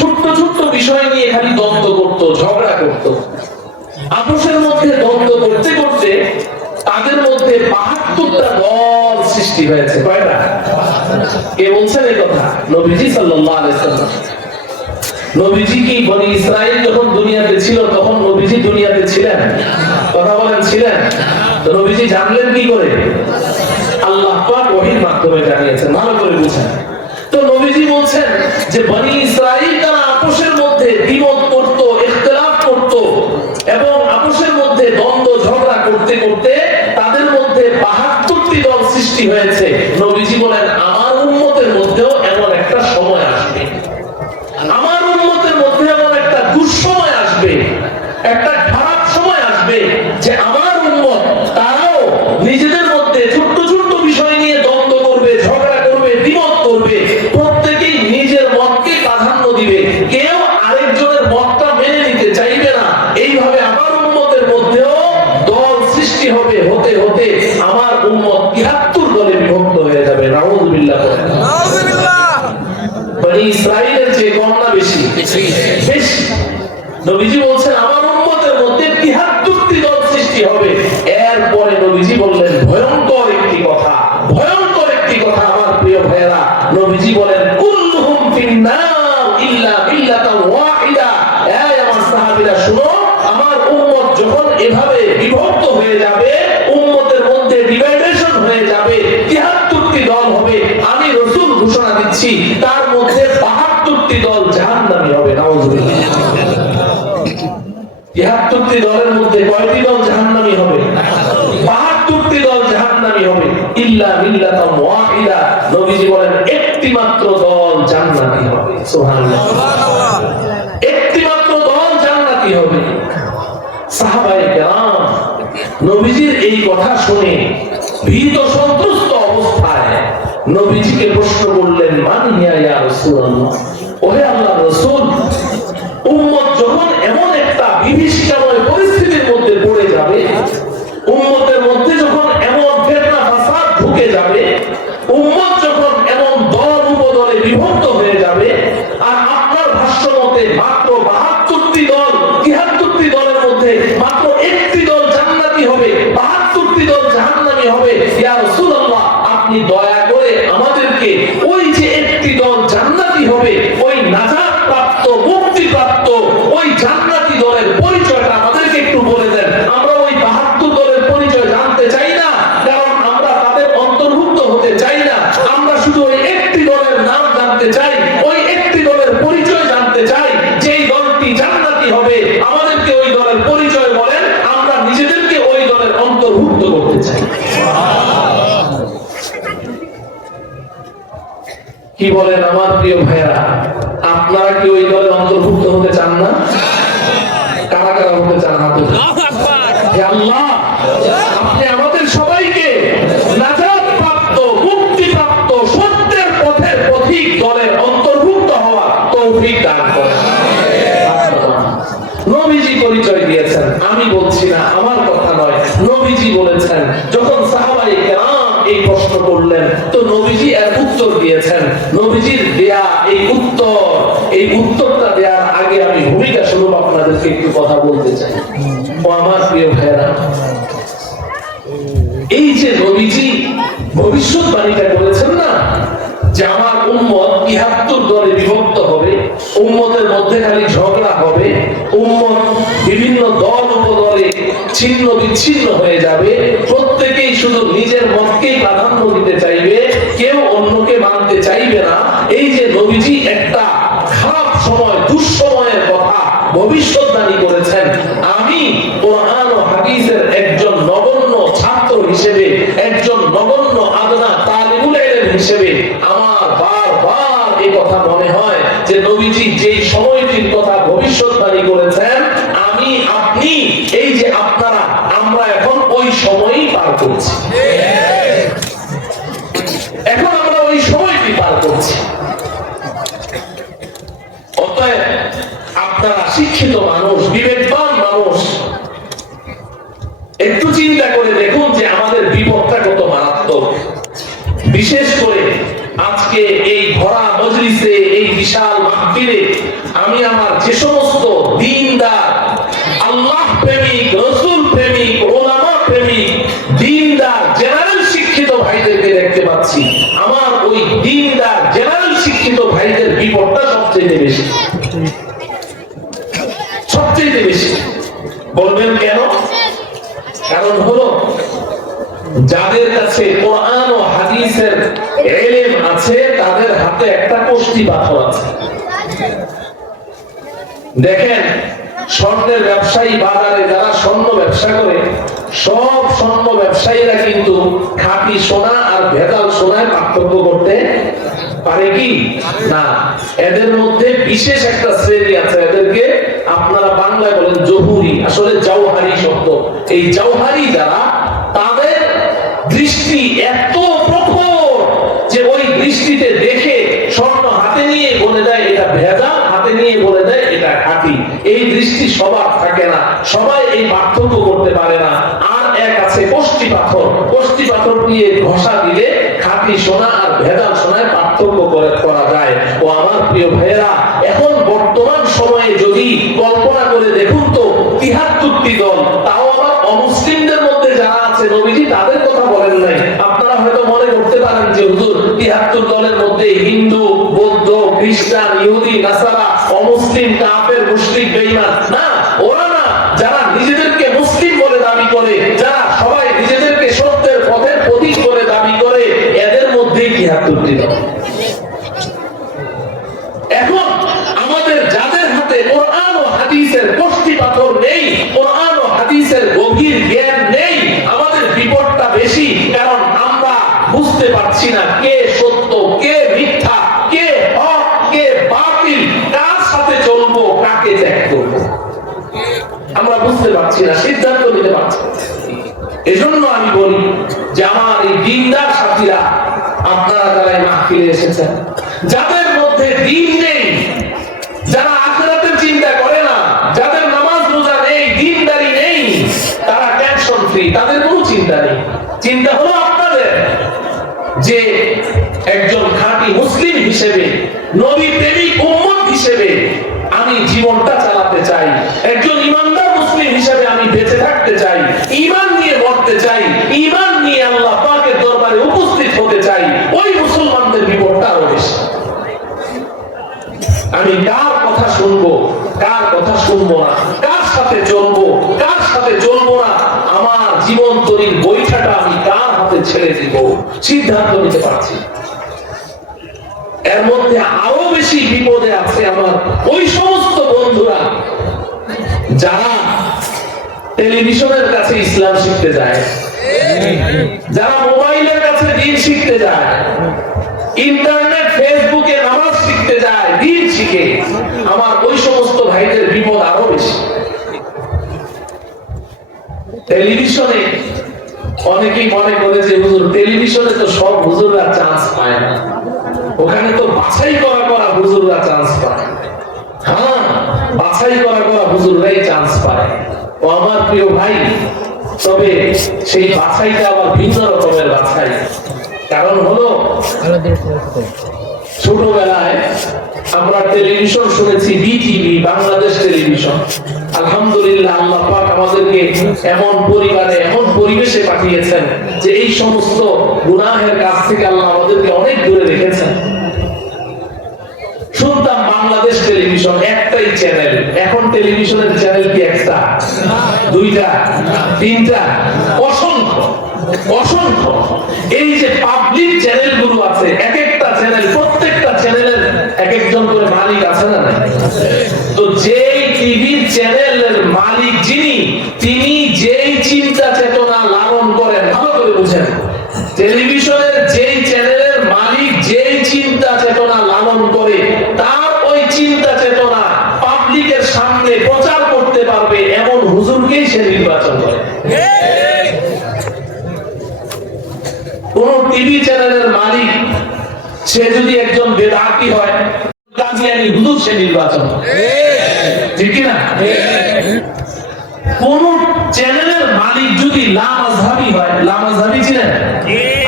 ছোট্ট ছোট্ট বিষয় নিয়ে খালি দ্বন্দ্ব করত, ঝগড়া করত। আপোষের মধ্যে দ্বন্দ্ব করতে করতে তাদের মধ্যে ৭২টা দল সৃষ্টি হয়েছে। কয়টা? কে বলছেন এই কথা? নবীজি সাল্লাল্লাহু আলাইহি ওয়াসাল্লাম। নবীজি কি বনি ইসরাইল যখন দুনিয়াতে ছিল তখন নবীজি দুনিয়াতে ছিলেন? কথা বলেন, ছিলেন? তো নবীজি জানলেন কি করে? আল্লাহ পাক ওহীর মাধ্যমে জানিয়েছেন। ভালো করে বুঝেন। তো নবীজি বলছেন যে বনি ইসরাইল তারা আপোষের মধ্যে দ্বিমত করত, ইখতিলাফ করত এবং আপোষের মধ্যে দ্বন্দ্ব ঝগড়া করতে করতে তাদের মধ্যে ৭২টি দল সৃষ্টি হয়েছে। নবীজি বলেন আমার উম্মতের মধ্যেও এমন একটা সময় আসবে, আমার উম্মতের মধ্যে এমন একটা দুঃসময় আসবে, একটা খারাপ সময় আসবে যে আমার উম্মত তারাও নিজেদের মধ্যে ছোট্ট ছোট্ট বিষয় নিয়ে দ্বন্দ্ব করবে, ঝগড়া করবে, দ্বিমত করবে, প্রত্যেকেই নিজের মতকে প্রাধান্য দিবে, কেউ আরেকজনের মতটা মেনে নিতে চাইবে না। এইভাবে আমার উম্মতের মধ্যেও দল সৃষ্টি হবে, হতে হতে আমার উম্মত ৭৩ দলে বিভক্ত হয়ে যাবে। নাউযুবিল্লাহ। বনি ইসরাইলের চেয়ে কম না বেশি? বেশি। নবীজি বলছেন আমার উম্মতের মধ্যে ৭৩টি দল সৃষ্টি হবে। এরপরে নবীজি বললেন ভয়ঙ্কর একটি কথা, ভয়ঙ্কর একটি কথা আমার প্রিয় ভাইয়েরা। নবীজি বলেন কুল্লুহুম ফিন্নার ইল্লা বিল্লাতান ওয়াহিদা। এই আমার সাহাবীরা শুনো, আমার উম্মত যখন এভাবে বিভক্ত হয়ে যাবে, উম্মতের মধ্যে ডিভাইডেশন হয়ে যাবে, ৭৩টি দল হবে, আমি রাসূল ঘোষণা দিচ্ছি তার মধ্যে ৭২টি দল জাহান্নামী হবে। নাউযুবিল্লাহ। ৭৩টি দলের মধ্যে কয়টি দল জাহান্নামী হবে? ৭২টি দল জাহান্নামী হবে। ইল্লা বিল্লাতান ওয়াহিদা। নবীজি বলেন একটি মাত্র দল জান্নাতি হবে। সুবহানাল্লাহ। একটি মাত্র দল জান্নাতি হবে। সাহাবায়ে কেরাম নবীজির এই কথা শুনে ভীত সন্ত্রস্ত অবস্থায় নবীজিকে প্রশ্ন করলেন মান হিয়া ইয়া রাসূলুল্লাহ। ওহে আল্লাহর রাসূল, উম্মত যখন এমন একটা বিভীষিকাময় পরিস্থিতির মধ্যে পড়ে যাবে, উম্মতের মধ্যে যখন এমন ফিতনা ফাসাদ ঢুকে যাবে, উম্মত যখন এমন দল উপদলে বিভক্ত হয়ে যাবে, আর আপনার ভাষ্য মতে মাত্র ৭২টি দল, ৭৩টি দলের মধ্যে মাত্র একটি দল জান্নাতি হবে, ৭২টি দল জাহান্নামী হবে, ইয়া রাসূলুল্লাহ আপনি দয়া করে আমাদেরকে ওই যে একটি দল জান্নাতি হবে, ওই নাজাত প্রাপ্ত, মুক্তি প্রাপ্ত ওই জান্নাতি দলের পরিচয়টা আমাদেরকে একটু বলে দেন। আমরা ওই ৭২ দলের পরিচয় জানতে চাই না, কারণ আমরা তাদের অন্তর্ভুক্ত হতে চাই না। আমরা শুধু ওই একটি দলের নাম জানতে চাই, ওই একটি দলের পরিচয় জানতে চাই। যেই দলটি জান্নাতি হবে আমাদেরকে ওই দলের পরিচয় বলেন, আমরা নিজেদেরকে ওই দলের অন্তর্ভুক্ত করতে চাই। কি বলেন আমার প্রিয় ভাইয়েরা? আপনারা কি ওই দলের অন্তর্ভুক্ত হতে চান না? কারা কারা হতে চান? হে আল্লাহ, আপনি আমাদের সবাইকে নাজাত প্রাপ্ত, মুক্তি প্রাপ্ত, সত্যের পথের পথিক দলের অন্তর্ভুক্ত হওয়ার তৌফিক দান করেন। নবীজি পরিচয় দিয়েছেন, আমি বলছি না, আমার কথা নয়, নবীজি বলেছেন। যখন সাহাবায়ে কেরাম এই প্রশ্ন করলেন তো নবীজি এর উত্তর দিয়েছেন। নবীজির দেয়া এই উত্তরটা দেওয়ার আগে আমি ভূমিকা স্বরূপ আপনাদেরকে একটু কথা বলতে চাই। ও আমার প্রিয় ভাইয়েরা, এই যে নবীজি ভবিষ্যৎবাণীটা বলেছেন না যে আমার উম্মত ৭২ দলে বিভক্ত হবে, উম্মতের মধ্যে খালি ঝগড়া হবে, উম্মত বিভিন্ন দল উপদলে ছিন্ন বিচ্ছিন্ন হয়ে যাবে, প্রত্যেকেই শুধু নিজের মতকেই প্রাধান্য দিতে চাইবে, কেউ অন্যকে মানতে চাইবে না। এই যে নবীজি একটা খারাপ সময়, দুঃসময়ের কথা ভবিষ্যৎবাণী করেছেন, আমি কোরআন ও হাদিসের একজন নগণ্য ছাত্র হিসেবে, একজন নগণ্য আদনা তালিবুল ইলম হিসেবে আমার বারবার এই কথা মনে হয় যে নবীজি যেই সময়টির কথা ভবিষ্যৎবাণী করেছেন, আমি আপনি এই যে আপনারা, আমরা এখন ওই সময়ই পার করছি। এখন আমরা ওই সময়টি পার করছি। অতএব আপনারা শিক্ষিত মানুষ, বিবেকবান মানুষ, একটু চিন্তা করে দেখুন যে আমাদের বিপদটা কত মারাত্মক। বিশেষ করে আজকে এই ভরা মজলিসে, এই বিশাল মাহফিলে মাহফিলে আমি আমার যে সমস্ত দ্বীনদার, আল্লাহ প্রেমিক, রাসূল প্রেমিক, উলামা প্রেমিক, দ্বীনদার জেনারেল শিক্ষিত ভাইদেরকে দেখতে পাচ্ছি, আমার ওই দ্বীনদার জেনারেল শিক্ষিত ভাইদের বিপদটা সবচেয়ে বেশি, সবচেয়ে বেশি। বলবেন কেন? কারণ হলো যাদের কাছে কোরআন ও হাদিসের ইলম আছে তাদের হাতে একটা কষ্টি পাথর আছে। দেখেন, স্বর্ণের ব্যবসায়ী বাজারে যারা স্বর্ণ ব্যবসা করে, সব স্বর্ণ ব্যবসায়ীরা কিন্তু খাঁটি সোনা আর ভেজাল সোনায় পার্থক্য করতে পারে কি না। এদের মধ্যে বিশেষ একটা শ্রেণী আছে, এদেরকে আপনারা বাংলায় বলেন জহুরি, আসলে জওহারি শব্দ। এই জওহারি যারা, তাদের দৃষ্টি এত প্রখর যে ওই দৃষ্টিতে দেখে স্বর্ণ হাতে নিয়ে বলে দেয় এটা ভেজাল, হাতে নিয়ে বলে দেয় এটা খাঁটি। এই দৃষ্টি সবার থাকে না, সবাই এই পার্থক্য করতে পারে না। আর এক আছে কষ্টি পাথর, কষ্টি পাথর দিয়ে ঘষা দিলে খাঁটি সোনা আর ভেজাল সোনায় পার্থক্য করা যায়। ও আমার প্রিয় ভাইয়েরা, এখন বর্তমান সময়ে যদি কল্পনা করে দেখুন তো ৭৩টি দল, তাও আবার অমুসলিমদের মধ্যে যারা আছে, নবীজি তাদের কথা বলেন নাই। আপনারা হয়তো মনে করতে পারেন যে হুজুর ৭৩ দলের মধ্যে হিন্দু, বৌদ্ধ, খ্রিস্টান, ইহুদি, নাসারা, অমুসলিম, কাফের, মুশরিক, বেঈমান। না, ওরা না, যারা নিজেদেরকে মুসলিম বলে দাবি করে, যারা সবাই নিজেদেরকে সত্যের পথের প্রতীক বলে দাবি করে, এদের মধ্যেই ৭৩টি দল। এখন আমাদের যাদের হাতে কোরআন ও হাদিসের কষ্টি পাথর নেই, কোরআন ও হাদিসের গভীর জ্ঞান নেই, আমাদের বিপদটা বেশি। কারণ আমরা বুঝতে পারছি না কে সত্য, কে মিথ্যা, কে হক, কে বাতিল, কার সাথে চলবো, কাকে ত্যাগ করবো, আমরা বুঝতে পারছি না, সিদ্ধান্ত নিতে পারছি না। এজন্য আমি বলি যে আমার এই দ্বীনদার সাথীরা, আপনারা যারা এই মাহফিলে এসেছেন, যাদের মধ্যে দ্বীন নেই, যারা আখিরাতের চিন্তা করে না, যাদের নামাজ রোজা নেই, দ্বীনদারি নেই, তারা টেনশন ফ্রি, তাদের কোনো চিন্তা নেই। চিন্তা হলো আপনাদের যে একজন খাঁটি মুসলিম হিসেবে, নবী প্রেমিক উম্মত হিসেবে আমি জীবনটা চালাতে চাই, একজন ইমানদার মুসলিম হিসেবে আমি বেঁচে থাকতে চাই, ঈমান নিয়ে মরতে চাই, ঈমান নিয়ে আল্লাহ পাকের দরবারে উপস্থিত হতে চাই। ওই মুসলমানদের বিপদটা আরো বেশি। আমি কার কথা শুনবো, কার কথা শুনবো না, কার সাথে চলবো, কার সাথে চলবো না, আমার জীবন তৈরির বৈঠাটা আমি কার হাতে ছেড়ে দিব, সিদ্ধান্ত নিতে পারছি। এর মধ্যে আরো বেশি বিপদে আছে আমার ওই সমস্ত বন্ধুরা যারা টেলিভিশনের কাছে ইসলাম শিখতে যায়, যারা মোবাইলের কাছে দ্বীন শিখতে যায়, ইন্টারনেট ফেসবুকে নামাজ শিখতে যায়, দ্বীন শিখে। আমার ওই সমস্ত ভাইদের বিপদ আরো বেশি। টেলিভিশনে অনেকেই মনে করে যে হুজুর টেলিভিশনে তো সব হুজুররা চান্স পায় না, ওখানে তো বাছাই করা হুজুররা চান্স পায়। হ্যাঁ, বাছাই করা হুজুররাই চান্স পায়। ও আমার প্রিয় ভাই, তবে সেই বাছাইটা আবার ভিন্ন রকমের বাছাই। কারণ হলো ছোটবেলায় আমরা টেলিভিশন শুনেছি, বিটিভি, বাংলাদেশ টেলিভিশন। আলহামদুলিল্লাহ, আল্লাহ পাক আমাদেরকে এমন পরিবারে, এমন পরিবেশে পাঠিয়েছেন যে এই সমস্ত গুনাহের কাছ থেকে আল্লাহ আমাদেরকে অনেক দূরে রেখেছেন। শুনতাম বাংলাদেশ টেলিভিশন, একটাই চ্যানেল। এখন টেলিভিশনের চ্যানেল কি একটা, দুইটা, তিনটা, অসংখ্য অসংখ্য। এই যে পাবলিক চ্যানেল গুলো আছে, এক একটা চ্যানেল, প্রত্যেকটা চ্যানেলের এক একজন করে মালিক আছে না? তো যেই টিভি চ্যানেলের মালিক যিনি, তিনি যেই চিন্তা চেতনা লালন করেন, ভালো করে বুঝেন, টেলিভিশনের যেই চ্যানেলের মালিক যেই চিন্তা চেতনা লালন করে, তার ওই চিন্তা চেতনা পাবলিকের সামনে প্রচার করতে পারবে এমন হুজুরকেই সে নির্বাচন করে। কোন টিভি চ্যানেলের মালিক সে যদি একজন বেদাতি হয়, কাদিয়ানী হুজুর সে নির্বাচন করে, ঠিক না? কোন চ্যানেলের মালিক যদি লামাযহাবী হয়, লামাযহাবী চিনেন?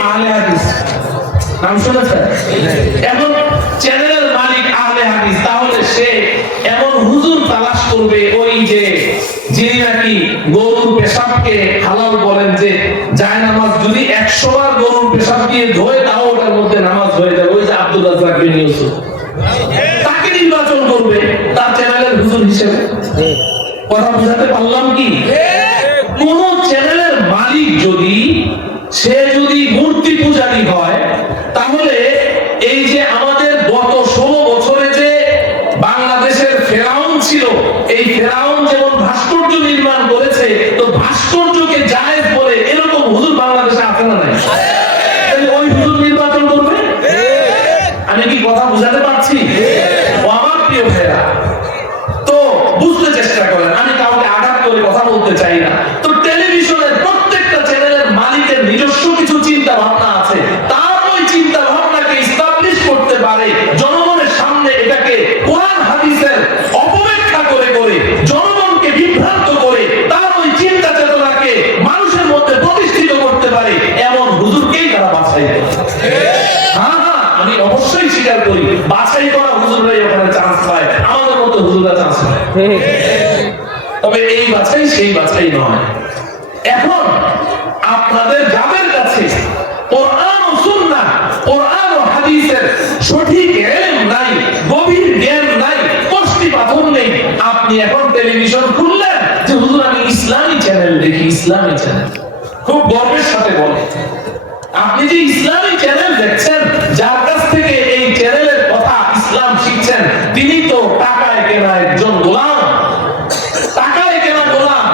আহলে হাদিস নাম শুনেছেন? এখন চ্যানেলের মালিক আহলে হাদিস, তাহলে পেশাবকে হালাল বলেন, যে যায় নামাজ যদি 100 বার গরুর পেশাব দিয়ে ধোয় তাও ওটার মধ্যে নামাজ হয়ে যাবে। ওই যে আব্দুল রাজ্জাক বিন ইউসুফ, তাকে নির্বাচন করবে তার চ্যানেলের হুজুর হিসেবে। কথা বুঝাতে পারলাম কি? কোন চ্যানেলের মালিক যদি সে যদি মূর্তি পূজারী হয়, তাহলে এই যে আমাদের গত 16 বছরে যে বাংলাদেশের ফেরাউন ছিল, এই ফেরাউন যেমন ভাস্কর্য নির্মাণ করেছে, তো ভাস্কর্যকে জায়েজ বলে এরকম হুজুর বাংলাদেশে আছে না নাই? ওই হুজুর নির্বাচন করবে। আমি কি কথা বুঝাতে পারছি? আমার প্রিয় ভাইরা, তো বুঝতে চেষ্টা করেন, আমি কাউকে আঘাত করে কথা বলতে চাই না। তো টেলিভিশনের প্রত্যেকটা চ্যানেলের মালিকের নিজস্ব কিছু চিন্তা ভাবনা আছে, তার ওই চিন্তা ভাবনাকে এস্টাবলিশ করতে পারে জনগণের সামনে, এটাকে কোরআন হাদিসের অপব্যাখ্যা করে করে জনগণকে বিভ্রান্ত করে তার ওই চিন্তা চেতনাকে মানুষের মধ্যে প্রতিষ্ঠিত করতে পারে, এমন হুজুরকেই তারা বাছাই করে। হ্যাঁ, আমি অবশ্যই স্বীকার করি, বাছাই করা হুজুররাই ওখানে চান্স পায়, আমাদের মতো হুজুররা চান্স পায়। তবে এই বাছাই সেই বাছাই নয়। এখন আপনাদের যাদের কাছে কোরআন ও সুন্নাহ, কোরআন ও হাদিসের সঠিক ইলম নাই, গভীর জ্ঞান নাই, কষ্টি পাথর নেই, আপনি এখন টেলিভিশন খুললেন যে হুজুর আমি ইসলামী চ্যানেল দেখি, ইসলামী চ্যানেল, খুব গর্বের সাথে বলে আপনি যে ইসলামী চ্যানেল দেখছেন, যার কাছ থেকে এই চ্যানেলের কথা ইসলাম শিখছেন, তিনি তো টাকায় কেনা একজন গোলাম। টাকায় কেনা গোলাম,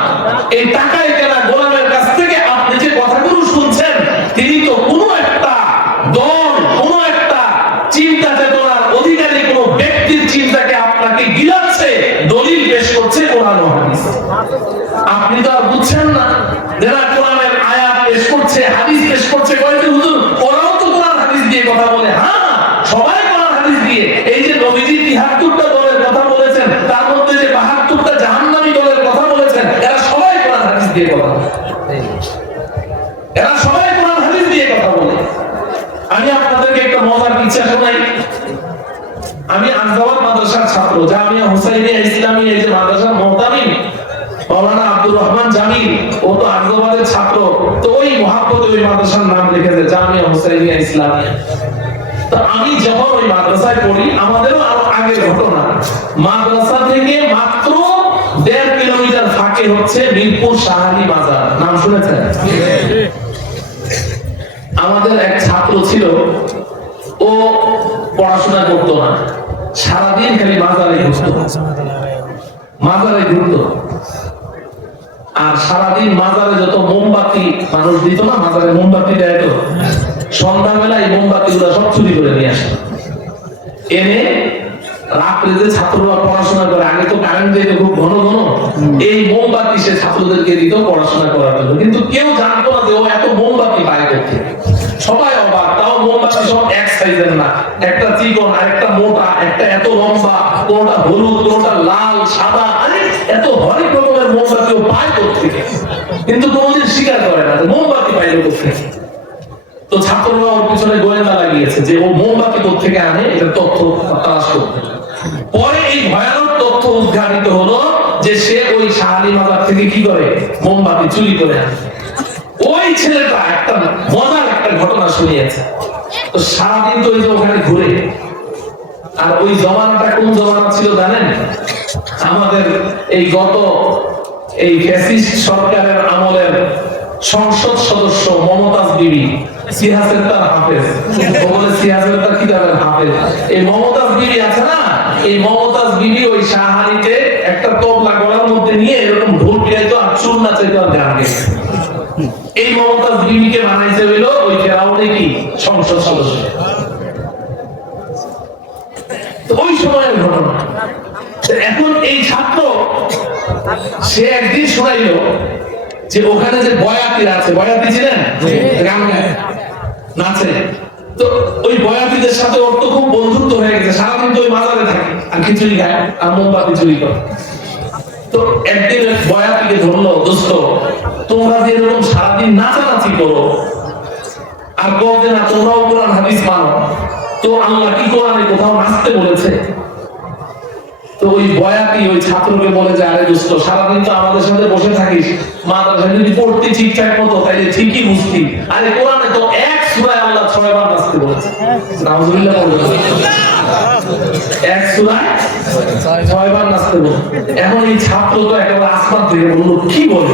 এই টাকায় কেনা গোলামের কাছ থেকে আপনি যে কথাগুলো শুনছেন, তিনি তো কোনো একটা দল, কোনো একটা চিন্তা চেতনার অধিকারী কোনো ব্যক্তির চিন্তাকে আপনাকে গিলাচ্ছে, দলিল পেশ করছে কোরআন ও হাদিস। আপনি তো আর বুঝছেন না যে না কোরআনের আয়াত পেশ করছে, হাদিস পেশ করছে, কয়েকজন হুজুর ওরাও তো কোরআন হাদিস দিয়ে কথা বলে। হ্যাঁ, সবাই কোরআন হাদিস দিয়ে। এই যে নবীজি ৭৩টা দলের কথা বলেছেন, তার মধ্যে যে ৭২টা জাহান্নামী দলের কথা বলেছেন, এরা সবাই কোরআন হাদিস দিয়ে কথা বলে। এরা সবাই কোরআন হাদিস দিয়ে কথা বলে। আমি আপনাদেরকে একটা মজার কিচ্ছা শোনাই। আমি আজদাবাদ মাদ্রাসার ছাত্র, জামিয়া হুসাইনিয়া ইসলামী, এই যে মাদ্রাসার মুহতামিম মাওলানা আব্দুর রহমান জামিল, ও তো আজদাবাদের ছাত্র, তো ওই মহাব্বতে ওই মাদ্রাসার নাম লিখেছে জামিয়া হুসাইনিয়া ইসলামী। তো আমি যখন ওই মাদ্রাসায় পড়ি, আমাদেরও আরো আগের ঘটনা, মাদ্রাসা থেকে মাত্র ১.৫ কিলোমিটার ফাঁকে হচ্ছে মিরপুর শাহালি বাজার, নাম শুনেছেন? আমাদের এক ছাত্র ছিল, ও পড়াশোনা করতো না, সারাদিন খালি বাজারে ঘুরতো, মাজারে ঘুরতো। আর সারাদিন মাজারে যত মোমবাতি মানুষ দিত না, মাজারে মোমবাতি দেয়, তো সন্ধ্যাবেলায় মোমবাতি গুলো সব চুরি করে নিয়ে আসে, এনে রাত্রে যে ছাত্ররা পড়াশোনা করে, আগে তো কারেন্ট দিত খুব ঘন ঘন, এই মোমবাতি সে ছাত্রদেরকে দিত পড়াশোনা করার জন্য। কিন্তু কেউ জানতো না যে ও এত মোমবাতি পায় করতে। সবাই অবাক, তাও মোমবাতি সব এক সাইজের না, একটা চিকন আর একটা মোটা, একটা এত লম্বা, কোনটা হলুদ, কোনটা লাল, সাদা, আরে এত হরেক রকমের মোমবাতি ও পায় করতে, কিন্তু কোনোদিন স্বীকার করে না যে মোমবাতি পাইল করতে। তো ছাত্ররা ওর পিছনে গোয়েন্দা লাগিয়েছে যে ও মোমবাতি কোথেকে আনে, এটা তথ্য তালাশ করতে। পরে এই ভয়ানক তথ্য উদ্ঘাটিত হলো যে সে ওই শাহালি মাজার থেকে কি করে, মোমবাতি চুরি করে আনে। ওই ছেলেটা একটা মজার একটা ঘটনা শুনিয়েছে। তো সারাদিন তো ওই যে ওখানে ঘুরে, আর ওই জমানাটা কোন জমানা ছিল জানেন? আমাদের এই গত এই ফ্যাসিস্ট সরকারের আমলের সংসদ সদস্য মমতাজ বিবি, সিয়াসের তার হাফেজ, বলে সিয়াসের তার কিতাবের হাফেজ, এই মমতাজ বিবি আছে না, এই মমতাজ বিবি ওই শাহালিতে একটা তবলা গলার মধ্যে নিয়ে এরকম ঢোল পিটাইতো আর চুর নাচাইতো আর গান গাইতো। এই মমতাজ বিবিকে বানাইছে হইল ওই ফেরাউনে কি সংসদ সদস্য। তো ওই সময়ের ঘটনা। এখন এই ছাত্র সে একদিন শোনাইল যে ওখানে যে বয়াতিরা আছে, বয়াতি ছিলেন গান গায় নাচে, তো ওই বয়াতিদের সাথে ওর তো খুব বন্ধুত্ব হয়ে গেছে, সারাদিন তো ওই মাজারে থাকে আর খিচুড়ি খায় আর মোমবাতি চুরি করে। তো একদিন বয়াতিকে ধরলো, দোস্ত তোমরা যে এরকম সারাদিন নাচানাচি করো আর কও যে না তোমরাও কোরআন হাদিস মানো, তো আল্লাহ কি কোরআনে কোথাও নাচতে বলেছে? তো তো ওই বয়াতি ওই ছাত্রকে বলে যে আরে দোস্ত সারাদিন তো আমাদের সাথে বসে থাকিস, মাদ্রাসায় যদি পড়তে ঠিকঠাক মতো তাইলে ঠিকই বুঝতি, আরে কোরআনে তো এক সূরায় আল্লাহ 6 বার নাচতে বলেছে। নাউজুবিল্লাহ বলবেন, এক সূরায় 6 বার নাচতে বলে। এখন এই ছাত্র তো একেবারে আসমান থেকে বললো কি বলে,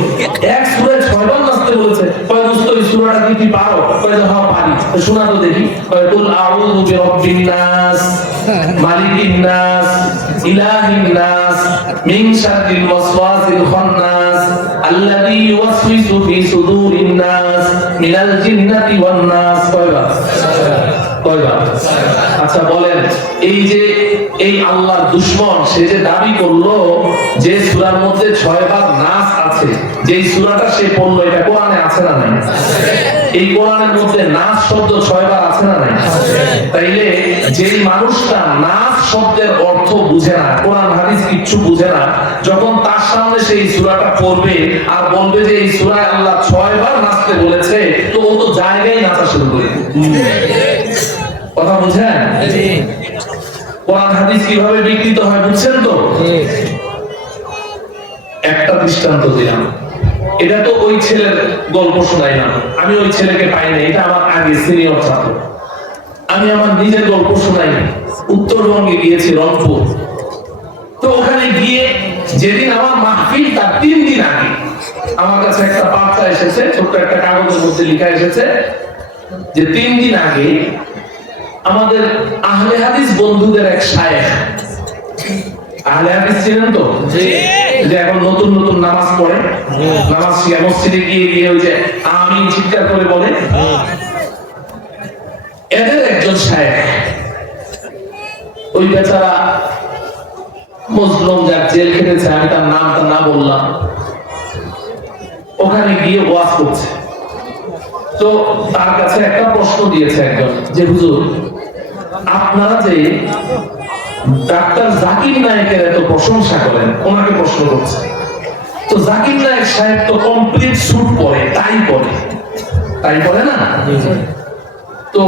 এক সূরায় 6 বার নাচতে বলেছে। কয় দোস্ত এই সূরাটা কি পারো? কয় যে হ্যাঁ পারি। শোনা তো দেখি। কয় কুল আউযু বিরাব্বিন নাস মালিকিন নাস ইলাহিন নাস মিন শাররিল ওয়াসওয়াসিল খান্নাস আল্লাযী ইউওয়াসওয়িসু ফি সুদুরিন নাস মিনাল জিন্নাতি ওয়ান নাস। কয়বার? আচ্ছা বলেন, এই যে এই আল্লাহর দুশমন সে যে দাবি করলো যে সূরার মধ্যে 6 বার নাস আছে, যেই সূরাটা সে পড়লো এটা কোরআনে আছে না নাই? এই কোরআনের মধ্যে নাস শব্দ 6 বার আছে না নাই? তাইলে যেই মানুষটা নাস শব্দের অর্থ বুঝে না, কোরআন হাদিস কিচ্ছু বুঝে না, যখন তার সামনে সেই সূরাটা পড়বে আর বলবে যে এই সূরায় আল্লাহ 6 বার নাচতে বলেছে, তো ও তো জায়গায় নাচা শুরু করে। কথা বুঝেন? কোরআন হাদিস কিভাবে বিকৃত হয় বুঝছেন তো? একটা দৃষ্টান্ত দিলাম, এটা তো ওই ছেলের গল্প শোনাইলাম, আমি ওই ছেলেকে পাই না, এটা আমার আগে সিনিয়র ছাত্র। আমি আমার নিজের গল্প শোনাই। উত্তরবঙ্গে গিয়েছি, রংপুর। তো ওখানে গিয়ে যেদিন আমার মাহফিল তার 3 দিন আগে আমার কাছে একটা বার্তা এসেছে, ছোট্ট একটা কাগজের মধ্যে লেখা এসেছে যে 3 দিন আগে আমাদের আহলে হাদিস বন্ধুদের এক শায়েখ, আহলে হাদিস ছিলেন তো, যে এখন নতুন নতুন নামাজ পড়ে, নামাজ শিখে মসজিদে গিয়ে ওই যে আমিন চিৎকার করে বলে, এদের একজন শায়েখ, ওই বেচারা মজলুম যার জেল খেটেছে, আমি তার নামটা না বললাম, ওখানে গিয়ে ওয়াজ করছে। তো তার কাছে একটা প্রশ্ন দিয়েছে একজন, যে হুজুর আপনারা যে ডাক্তার জাকির নায়েকের এত প্রশংসা করেন, ওনাকে প্রশ্ন করছে। তো জাকির নায়েক সাহেব তো কমপ্লিট স্যুট পরে, তাই পরে না? তো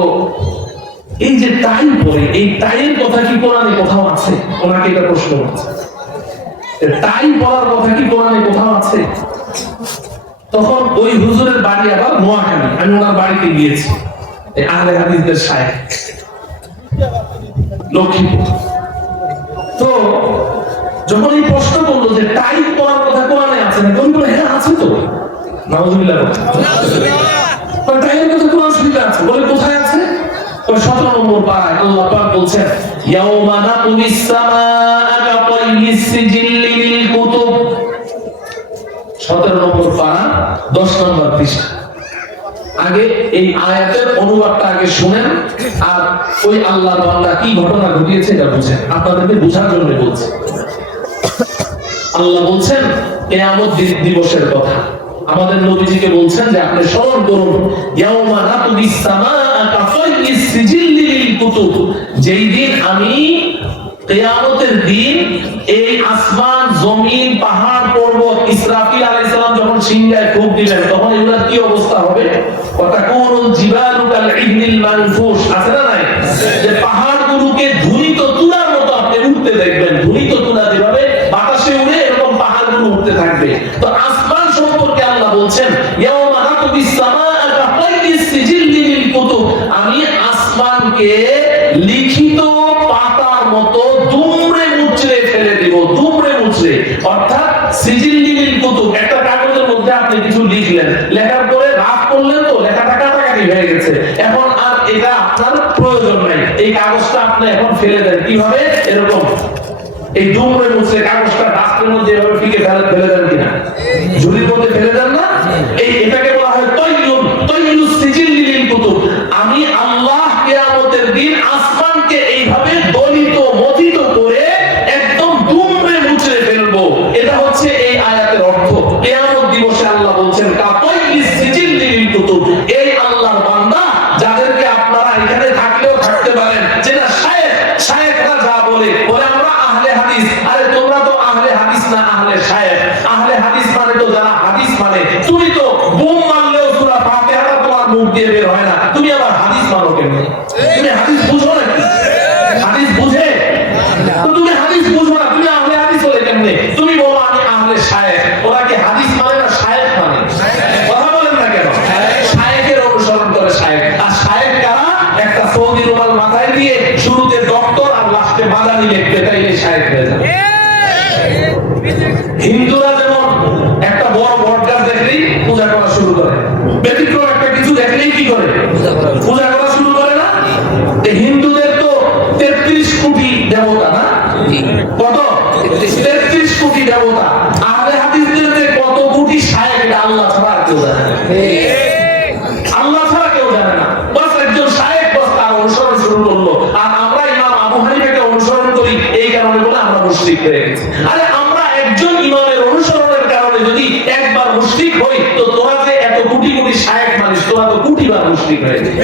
এই যে টাই পরে, এই টাইয়ের কথা কি কোরআনে কোথাও আছে? ওনাকে এটা প্রশ্ন করছে, টাই পরার কথা কি কোরআনে কোথাও আছে? তখন ওই হুজুরের বাড়ি আবার নোয়াখালী, আমি ওনার বাড়িতে গিয়েছি, আহলে হাদিসদের শায়েখ, লক্ষ্মীপুর। তো যখন এই প্রশ্ন করলো যে টাই পরার কথা কোরআনে আছে না, উনি বলে হ্যাঁ আছে তো। নাউজুবিল্লাহ, টাইয়ের কথা কোরআন শরীফে আছে। বলে কোথায় আছে? 17 নম্বর পারায় আল্লাহ পাক বলছেন ইয়াউমা নাতুমিস সামাআ কাতাইয়িস সিজিল্লি লিল কুতুব, 17 নম্বর পারা 10 নম্বর পৃষ্ঠা। আগে এই আয়াতের অনুবাদটা আগে শুনেন, আর ওই আল্লাহর বান্দা কি ঘটনা ঘটিয়েছে এটা বুঝেন, আপনাদেরকে বোঝার জন্য বলছি। আল্লাহ বলছেন কিয়ামত দিবসের কথা, আমাদের নবীজিকে বলছেন যে আপনি স্মরণ করুন, ইয়াউমা নাতুমিস সামাআ কাতাইয়িস সিজিল্লি লিল কুতুব, যেই দিন আমি কিয়ামতের দিন এই আসমান, জমিন, পাহাড়, পর্বত, ইসরাফিল আলাইহিস সালাম যখন সিংহায় ফুঁক দিবেন তখন এগুলোর কি অবস্থা হবে? ওয়াতাকুনুল জিবালু কাল ইহনিল মানফুশ, আছে না নাই? যে পাহাড়গুলোকে ধুলিত তুলার মতো আপনি উঠতে দেখবেন, ধুলিত তুলা যেভাবে বাতাসে উড়ে এরকম পাহাড়গুলো উঠতে থাকবে। তো আসমান সম্পর্কে আল্লাহ বলছেন ইয়াউমা নাতুবিস সামাআ কাতাইয়িস সিজিল্লি লিল কুতুব, আমি আসমানকে লিখিত পাতার মতো দুমড়ে মুচড়ে ফেলে দেব, দুমড়ে মুচড়ে। অর্থাৎ সিজিল্লি লিল কুতুব, একটা কাগজের মধ্যে আপনি কিছু লিখলেন, লেখার পরে রাফ করলেন, তো লেখাটা কাটাকাটি হয়ে গেছে, এখন আর এটা আপনার প্রয়োজন নাই, এই কাগজটা আপনি এখন ফেলে দেন। কিভাবে? এরকম এই দুমড়ে মুচড়ে কাগজটা ডাস্টের মধ্যে এভাবে ফিকে ফেলে দেন কিনা, ঝুলির মধ্যে ফেলে দেন না? এটাকে বলা হয় তাইয়ুস সিজিল্লি লিল কুতুব। আমি আল্লাহ কিয়ামতের দিন আসমানকে এইভাবে দলিত মথিত করে একদম দুমড়ে মুচড়ে ফেলবো। এটা হচ্ছে এই আয়াতের অর্থ। কিয়ামত দিবসে আল্লাহ বলছেন কাতাইয়িস সিজিল্লি লিল কুতুব, এই আল্লাহর বান্দা যাদেরকে আপনারা এখানে থাকলেও থাকতে পারেন, যে না শায়েখরা যা বলে আমরা আহলে হাদিস, আরে তোমরা তো আহলে হাদিস না, আহলে শায়েখ। আহলে হাদিস মানে তো যারা হাদিস মানে, তুমি তো বোম কত? 33 কোটি দেবতা। আহলে হাদিসদের যে কত কোটি শায়েখ এটা আল্লাহ ছাড়া কেউ জানে না। আল্লাহ ছাড়া কেউ জানে না। বাস একজন শায়েখ বাস তার অনুসরণ শুরু করলো, আর আমরা ইমাম আবু হানিফাকে অনুসরণ করি এই কারণে বলে আমরা মুশরিক হয়ে গেছি। আরে আমরা একজন ইমামের অনুসরণের কারণে যদি একবার মুশরিক হই, তো তোরা যে এত কোটি কোটি শায়েখ মানিস, তোরা তো কোটিবার মুশরিক হয়ে যাবে।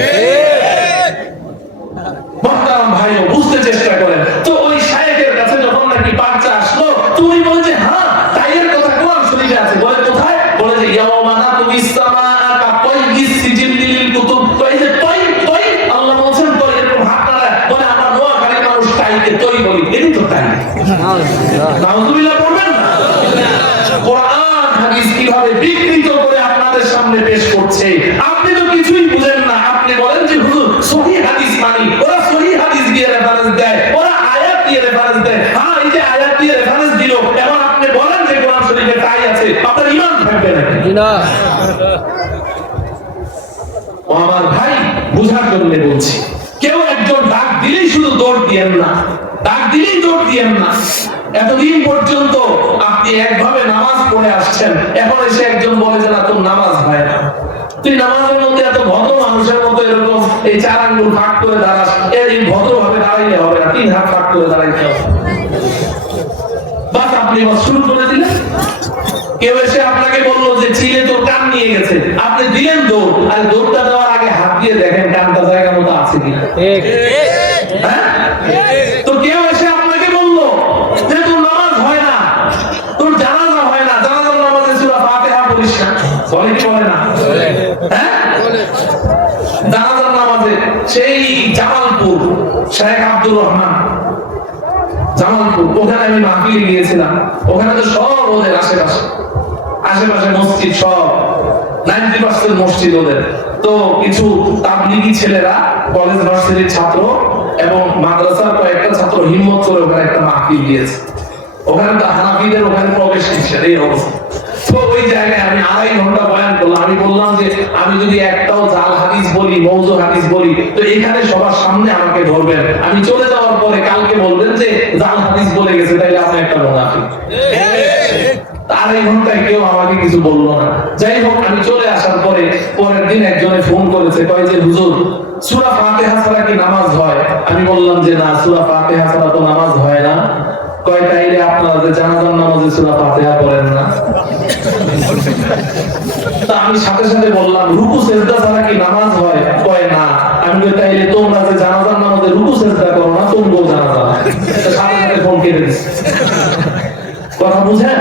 মুহতারাম ভাইও বুঝতে চেষ্টা করেন। তো ওই শায়েখের কাছে যখন নাকি বাচ্চা আসলো, তুমি বলে যে হ্যাঁ তাই এর কথা কোরআন শরীফে আছে। বলে কোথায়? বলে যে ইয়াওমা নাতুমিস সামাআ কাতাইয়িস সিজিল লিল কুতুব। তাই যে তাই তাই আল্লাহ বলেন তাই, এরকম হাত নাড়া বলে আমরা নোয়াখালীর মানুষ তাইকে তাই বলি, এটাই তো তাই। নাউযুবিল্লাহ বলবেন না? কোরআন হাদিস কিভাবে বিকৃত করে আপনাদের সামনে পেশ করছে, আপনি তো কিছুই বুঝেন না। আপনি বলেন যে হুজুর সহিহ হাদিস মানি, ওরা সহিহ হাদিস দিয়ে রেফারেন্স দেয়, ওরা আয়াত দিয়ে রেফারেন্স দেয়। হ্যাঁ এই যে আয়াত দিয়ে রেফারেন্স দিল, এখন আপনি বলেন যে কোরআন শরীফে তাই আছে, আপনার ঈমান থাকবে নাকি? না। ও আমার ভাই, বুঝার জন্য বলছি, কেউ একজন ডাক দিলেই শুধু দৌড় দিয়েন না, ডাক দিলেই দৌড় দিয়েন না। এতদিন পর্যন্ত আপনি একভাবে নামাজ পড়ে আসছেন, এখন এসে একজন বলে যে না তোর নামাজ হয় না, তুই নামাজের মধ্যে এত ভদ্র মানুষের মতো এরকম এই 4 আঙ্গুল ফাঁক করে দাঁড়াস, এই ভদ্রভাবে দাঁড়াইলে হবে না, 3 হাত ফাঁক করে দাঁড়াইতে হবে। বাস আপনি শুরু করে দিলেন। কেউ এসে আপনাকে বললো যে চিলে তোর কান নিয়ে গেছে, আপনি দিলেন দৌড়। আর দৌড়টা দেওয়ার আগে হাত দিয়ে দেখেন কানটা জায়গা মতো আছে কিনা। তো কেউ এসে আপনাকে বললো যে তোর নামাজ হয় না, তোর জানাজা হয় না, জানাজার নামাজে সূরা ফাতিহা পড়িস না, বলে কি বলে না? হ্যাঁ, জানাজার নামাজে সেই জামালপুর শেখ আব্দুর রহমান জামালপুর, ওখানে আমি মাহফিলে গিয়েছিলাম। ওখানে তো সব ওদের আশেপাশে মসজিদ, সব 90% মসজিদ ওদের। তো কিছু তাবলিগী ছেলেরা, কলেজ ভার্সিটির ছাত্র এবং মাদ্রাসার কয়েকটা ছাত্র হিম্মত করে ওখানে একটা মাহফিল দিয়েছে। ওখানে তো হানাফিদের ওখানে প্রবেশ নিষেধ, এই অবস্থা। তো ওই জায়গায় আমি 2.5 ঘন্টা বয়ান করলাম। আমি বললাম যে আমি যদি একটাও জাল হাদিস বলি, মওযু হাদিস বলি, তো এখানে সবার সামনে আমাকে ধরবেন। আমি চলে যাওয়ার পরে কালকে বলবেন যে জাল হাদিস বলে গেছে, তাইলে আপনি একটা মুনাফিক। 2.5 ঘন্টায় কেউ আমাকে কিছু বললো না। যাই হোক, আমি চলে আসার পরে পরের দিন একজনে ফোন করেছে, কয় যে হুজুর সূরা ফাতিহা ছাড়া কি নামাজ হয়? আমি বললাম যে না, সূরা ফাতিহা ছাড়া তো নামাজ হয় না। কয় তাইলে আপনারা যে জানাজার নামাজে সূরা ফাতিহা পড়েন না? তা আমি সাথে সাথে বললাম রুকু সিজদা ছাড়া কি নামাজ হয়? কয় না। আমি বলি তাইলে তোমরা যে জানাজার নামাজে রুকু সিজদা করো না, তোমরাও জানাজা। সাথে সাথে ফোন কেটে দিচ্ছে। কথা বুঝেন?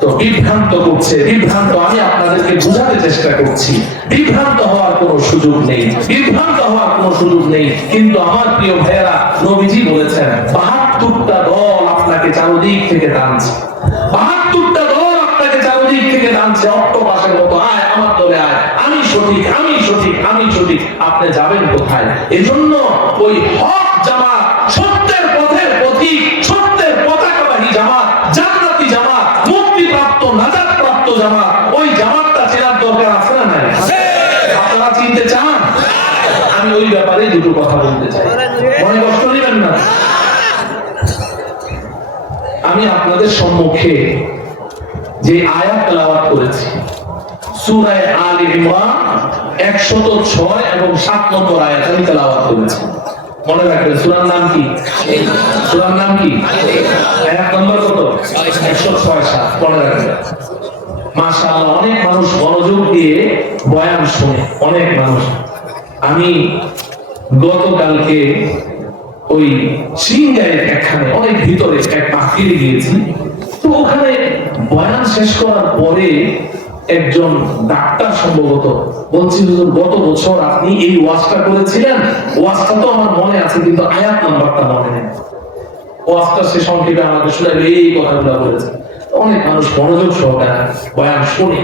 তো বিভ্রান্ত করছে, বিভ্রান্ত। আমি আপনাদেরকে বোঝাতে চেষ্টা করছি, বিভ্রান্ত হওয়ার কোনো সুযোগ নেই, বিভ্রান্ত হওয়ার কোনো সুযোগ নেই। কিন্তু আমার প্রিয় ভাইয়েরা, নবীজি বলেছেন 72টা দল আপনাকে চারদিক থেকে টানছে, 72টা দল আপনাকে চারদিক থেকে টানছে। অক্টোপাসের মতো আয় আমার দলে আয়, আমি সঠিক, আমি সঠিক, আমি সঠিক। আপনি যাবেন কোথায়? এজন্য ওই হক জামাত, সত্যের পথের পথিক, সত্যের পতাকাবাহী জামাত, জান্নাতি জামাত, মুক্তিপ্রাপ্ত, নাজাতপ্রাপ্ত জামাত, ওই জামাতটা চেনার দরকার আছে না নাই? আপনারা চিনতে চান? আমি ওই ব্যাপারে দুটো কথা বলতে চাই, মনে কষ্ট নেবেন না। আমি আপনাদের সম্মুখে যে আয়াত তেলাওয়াত করেছি, সূরা আলে ইমরান 106 এবং 7 নম্বর আয়াত আমি তেলাওয়াত করেছি। মনে রাখবেন সূরার নাম কি? সূরার নাম কি? আয়াত নম্বর কত? 106-7 মনে রাখবেন। মাশাআল্লাহ, অনেক মানুষ মনোযোগ দিয়ে বয়ান শুনে, অনেক মানুষ। আমি গতকালকে ওই সিংগাইয়ের একখানে অনেক ভিতরে এক মাহফিলে গিয়েছি। তো ওখানে বয়ান শেষ করার পরে একজন ডাক্তার সম্ভবত বলছি, হুজুর গত বছর আপনি এই ওয়াজটা করেছিলেন, ওয়াজটা তো আমার মনে আছে কিন্তু আয়াত নাম্বারটা মনে নেই। ওয়াজটা সে সংক্ষেপে আমাকে শুনাইল, এই কথাগুলো বলেছে। অনেক মানুষ মনোযোগ সহকারে বয়ান শুনে,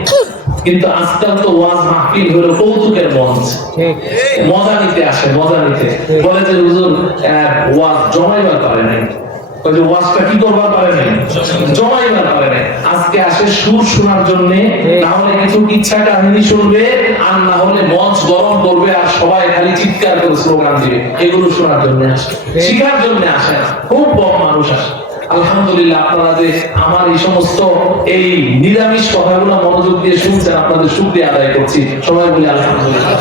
কিন্তু আজকাল তো ওয়াজ মাহফিল হলো কৌতুকের মঞ্চ, মজা নিতে আসে, মজা নিতে। বলে যে হুজুর ওয়াজ জমাইবার পারে নাই, ওই যে ওয়াজটা কি করবার পারে না, জমাইবার পারে না। আজকে আসে সুর শোনার জন্য, না হলে কিছু ইচ্ছা কাহিনী শুনবে, আর না হলে মঞ্চ গরম করবে, আর সবাই খালি চিৎকার করে স্লোগান দিবে। এগুলো শোনার জন্য আসে, শিখার জন্য আসে না। খুব কম মানুষ আসে। আলহামদুলিল্লাহ, আপনারা যে আমার এই সমস্ত এই নিরামিষ কথাগুলো মনোযোগ দিয়ে শুনছেন, আপনাদের শুকরিয়া আদায় করছি। সবাই বলি আলহামদুলিল্লাহ।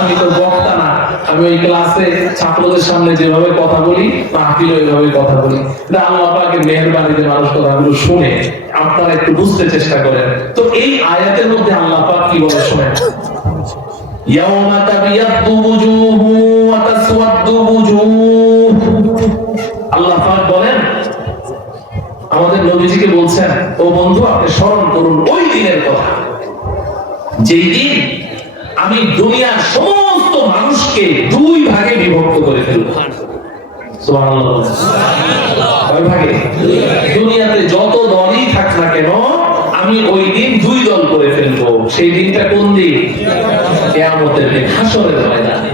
আমি তো বক্তা না, আমি ওই ক্লাসে ছাত্রদের সামনে যেভাবে কথা বলি, মাহফিলে ওইভাবে কথা বলি। আল্লাহ পাকের মেহেরবানিতে মানুষ কথাগুলো শুনে আপনারা একটু বুঝতে চেষ্টা করেন। তো এই আয়াতের মধ্যে আল্লাহ পাক কি বলে শোনেন, ইয়াউমা তাবিয়াদ্দু বুজুহু ওয়া তাসওয়াদ্দু বুজুহ। আল্লাহ পাক বলেন, আমাদের নবীজিকে বলছেন, ও বন্ধু আপনি স্মরণ করুন ওই দিনের কথা, যেই দিন আমি দুনিয়ার সমস্ত মানুষকে দুই ভাগে বিভক্ত করে ফেলব। সুবহানাল্লাহ। কয় ভাগে? দুনিয়াতে যত দলই থাক না কেন, আমি ওই দিন দুই দল করে ফেলব। সেই দিনটা কোন দিন? কিয়ামতের দিন, হাসরের ময়দানে।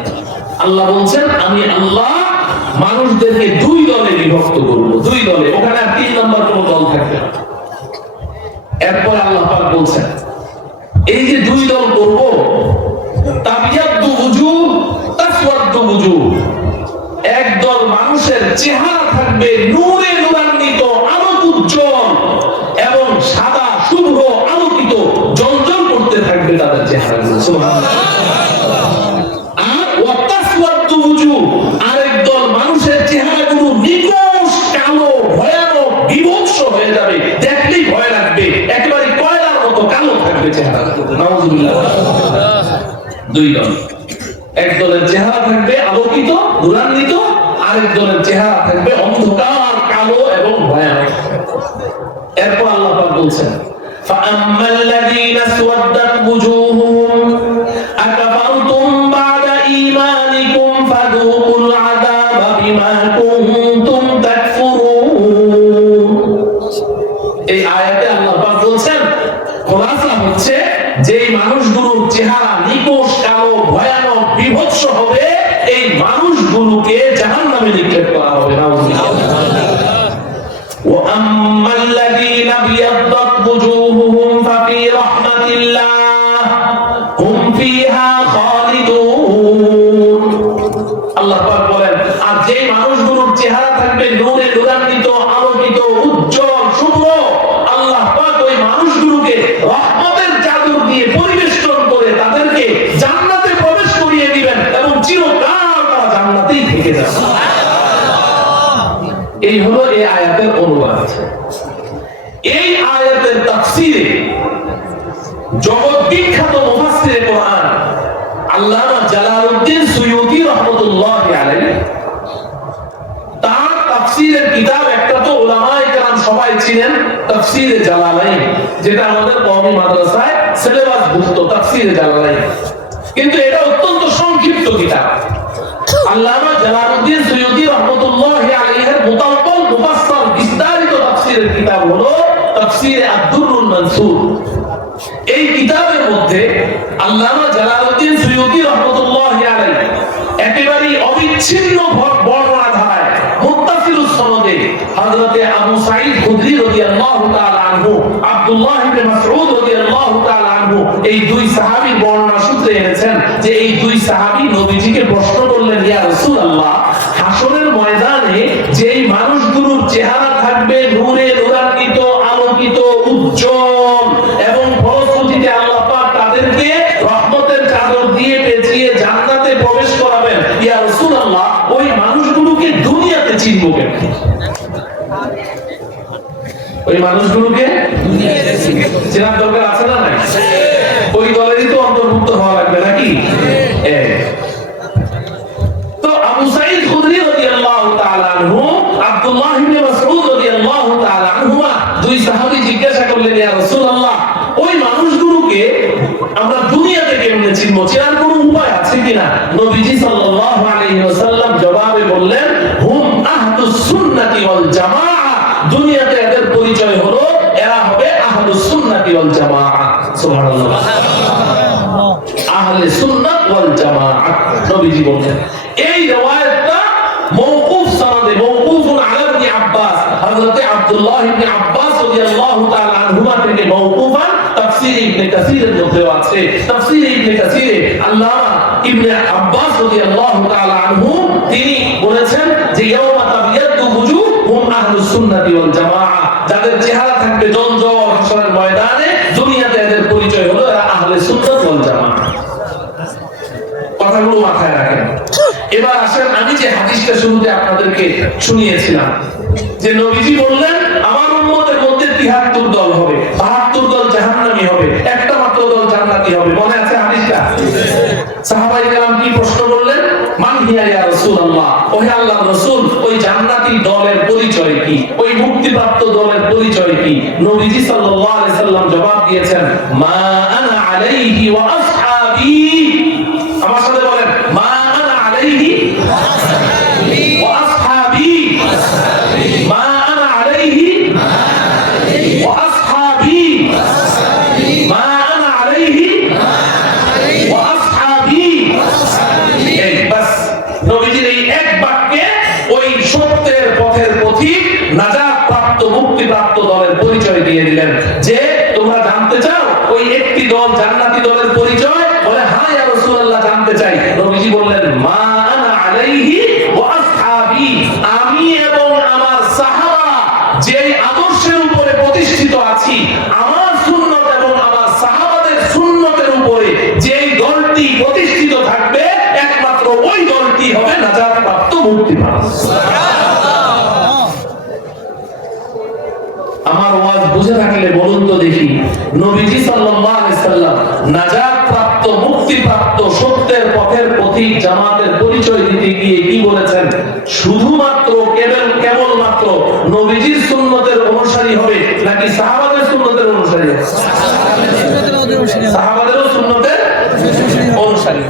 আল্লাহ বলছেন, আমি আল্লাহ মানুষদেরকে দুই দলে বিভক্ত করব, দুই দলে। ওখানে আর তিন নম্বর কোন দল থাকবে না। এরপর আল্লাহ পাক বলছেন, এই যে দুই দল করব, তাবিয়াদ্দু বুজুহ তাসওয়াদ্দু বুজুহ। একদল মানুষের চেহারা থাকবে নূরে নূরান্বিত, আলোক উজ্জ্বল এবং সাদা শুভ্র আলোকিত, জ্বলজ্বল করতে থাকবে তাদের চেহারাগুলো। সুবহানাল্লাহ। আর ওয়া তাসওয়াদ্দু বুজুহ, আরেক দল মানুষের চেহারাগুলো নিকষ কালো, ভয়ানক, বিভৎস হয়ে যাবে, দেখলেই ভয় লাগবে, একেবারে কয়লার মতো কালো থাকবে চেহারা। নাউযুবিল্লাহ। দুই দল, এক দলের চেহারা থাকবে আলোকিত নূরান্বিত, আরেক দলের চেহারা থাকবে অন্ধকার কালো এবং ভয়ানক। এরপর আল্লাহ পাক বলছেন, ফাআম্মাল্লাযীনা আসওয়াদ্দাত বুজুহুহুম আকাফারতুম বা'দা ঈমানিকুম ফাযুকুল আযাবা বিমা কুনতুম তাকফুরুন। এই আয়াতে আল্লাহ পাক বলছেন, খোলাসা হচ্ছে যে মানুষগুলোর চেহারা নিকষ কালো, ভয়ানক, বিভৎস হবে, এই মানুষগুলোকে জাহান্নামে নিক্ষেপ করা হবে। ওয়া আম্মাল্লাযীনা বিয়াদ্দাত বুজুহুহুম ফাফি রাহমাতিল্লাহ হুম ফিহা খালিদুন। আল্লাহ পাক বলেন, আর যে মানুষগুলোর চেহারা থাকবে নূরে নূরান্বিত, আলোকিত, উজ্জ্বল, শুভ্র, আল্লাহ পাক ওই মানুষগুলোকে রহমতের চাদর দিয়ে পরিবেষ্টন করে তাদেরকে জান্নাতে প্রবেশ করিয়ে দিবেন এবং চিরকাল তারা জান্নাতেই থেকে যাবে। এই হলো এই আয়াতের অনুবাদ। এই আয়াতের তাফসীরে জগৎ বিখ্যাত মুফাসসিরে কোরআন আল্লামা জালালউদ্দিন সুয়ুতী রাহমাতুল্লাহি আলাইহি, তার তাফসীরের কিতাব একটা তো উলামায়ে কেরাম সবাই ছিলেন, তাফসীরে জালালাইন, যেটা আমাদের কওমি মাদ্রাসায় সিলেবাসভুক্ত তাফসীরে জালালাইন, কিন্তু এটা অত্যন্ত সংক্ষিপ্ত কিতাব। আল্লামা জালালউদ্দিন সুয়ুতী রাহমাতুল্লাহি আলাইহির মুতাওয়াল মুফাসসাল বিস্তারিত তাফসীরের কিতাব হলো তাফসীরে আদ-দুররুল মানসুর। এই কিতাবের মধ্যে আল্লামা জালালউদ্দিন সুয়ুতী রাহমাতুল্লাহি আলাইহি একেবারে অবিচ্ছিন্ন বর্ণনা ধারায় মুত্তাসিলুস সনদে হযরতে আবু সাঈদ খুদরি রাদিয়াল্লাহু তাআলা আনহু, আব্দুল্লাহ ইবনে মাসউদ রাদিয়াল্লাহু তাআলা আনহু, এই দুই সাহাবী বর্ণনা সূত্রে এনেছেন যে এই দুই সাহাবী নবীজিকে প্রশ্ন করলেন, ইয়া রাসূলুল্লাহ, হাসরের ময়দানে যেই মানুষগুলোর চেহারা থাকবে নূরে নূরান্বিত, আলোকিত, উজ্জ্বল এবং ফলশ্রুতিতে আল্লাহ পাক তাদেরকে রহমতের চাদর দিয়ে পেঁচিয়ে জান্নাতে প্রবেশ করাবেন, ইয়া রাসূলুল্লাহ, ওই মানুষগুলোকে দুনিয়াতে চিনব কেমনে? ওই মানুষগুলোকে চেনার দরকার আছে না নাই? ওই দলেরই তো অন্তর্ভুক্ত হওয়া লাগবে নাকি? তো আবু সাঈদ খুদরি রাদিয়াল্লাহু তাআলা আনহু, আব্দুল্লাহ ইবনে মাসউদ রাদিয়াল্লাহু তাআলা আনহুমা, দুই সাহাবী জিজ্ঞাসা করলেন, ইয়া রাসূলুল্লাহ, ওই মানুষগুলোকে আমরা দুনিয়াতে কেমনে চিনব? চেনার কোনো উপায় আছে কিনা? নবীজি সাল্লাল্লাহু আলাইহি ওয়াসাল্লাম জবাবে বললেন, হুম আহলুস সুন্নাতি ওয়াল জামাআহ। দুনিয়াতে এদের পরিচয় হলো এরা হবে আহলুস সুন্নাতি ওয়াল জামাআহ। সুবহানাল্লাহ। আহলে সুন্নাত ওয়াল জামাআহ নবীজি বলেন। এই riwayatটা মাওকুফ সনদে, মাওকুফুন আলা ইবনে আব্বাস হযরত আব্দুল্লাহ ইবনে আব্বাস রাদিয়াল্লাহু তাআলা আনহুমা থেকে মাওকুফান তাফসীর ইবনে কাসীরের মধ্যেও আছে। তাফসীর ইবনে কাসীরে আল্লামা ইবনে আব্বাস রাদিয়াল্লাহু তাআলা আনহু তিনি বলেছেন যে ইয়াউমা তাবিয়াদু বুজুহুম আহলুস সুন্নাতি ওয়াল জামাআহ, যাদের চেহারা থাকবে জঞ্জল হাসরের ময়দানে, দুনিয়াতে এদের পরিচয় হলো এরা আহলে সুন্নাত ওয়াল জামাআহ। কথাগুলো মাথায় রাখেন। এবার আসেন, আমি যে হাদিসটা শুরুতে আপনাদেরকে শুনিয়েছিলাম যে নবীজি বললেন আমার উম্মতের মধ্যে ৭৩ দল হবে, ৭২ দল জাহান্নামী হবে, একটা মাত্র দল জান্নাতি হবে। মনে আছে হাদিসটা? সাহাবায়ে কেরাম কি প্রশ্ন করলেন? মান হিয়া ইয়া রাসূলুল্লাহ, ওহে আল্লাহর রাসূল, ওই জান্নাতি দলের পরিচয় কি, ওই মুক্তিপ্রাপ্ত দলের পরিচয় কি? নবীজি সাল্লাল্লাহু আলাইহি সাল্লাম জবাব দিয়েছেন, মা আনা আলাইহি ওয়া আসহাবি। আমার সাথে বলেন, মা আনা আলাইহি ওয়া আসহাবি। মা আনা আলাইহি ওয়া আসহাবি। মা আনা আলাইহি ওয়া আসহাবি। এই বাস, নবীজির এই এক বাক্যে ওই সত্যের পথের পথিক নাজাত প্রাপ্ত মুক্তিপ্রাপ্ত দলের পরিচয় দিয়ে দিলেন। যে তোমরা জানতে চাও ওই একটি দল জান্নাতি দলের পরিচয়? বলে হ্যাঁ ইয়া রাসূলুল্লাহ, জানতে চাই। নবীজি বললেন, মা আনা আলাইহি ওয়া আসহাবি, আমি এবং আমার সাহাবা যেই আদর্শের উপরে প্রতিষ্ঠিত আছি, আমার সুন্নাত এবং আমার সাহাবাদের সুন্নাতের উপরে যেই দলটি প্রতিষ্ঠিত থাকবে, একমাত্র ওই দলটি হবে নাজাত প্রাপ্ত মুক্তিপ্রাপ্ত। আমার ওয়াজ বুঝে থাকলে বলুন তো দেখি, নবীজি সাল্লাল্লাহু আলাইহি সাল্লাম নাজাত প্রাপ্ত মুক্তিপ্রাপ্ত সত্যের পথের পথিক জামাতের পরিচয় দিতে গিয়ে কি বলেছেন? শুধুমাত্র কেবলমাত্র নবীজির সুন্নতের অনুসারী হবে নাকি সাহাবাদের সুন্নতের অনুসারী হবে? সাহাবাদেরও সুন্নতের অনুসারী।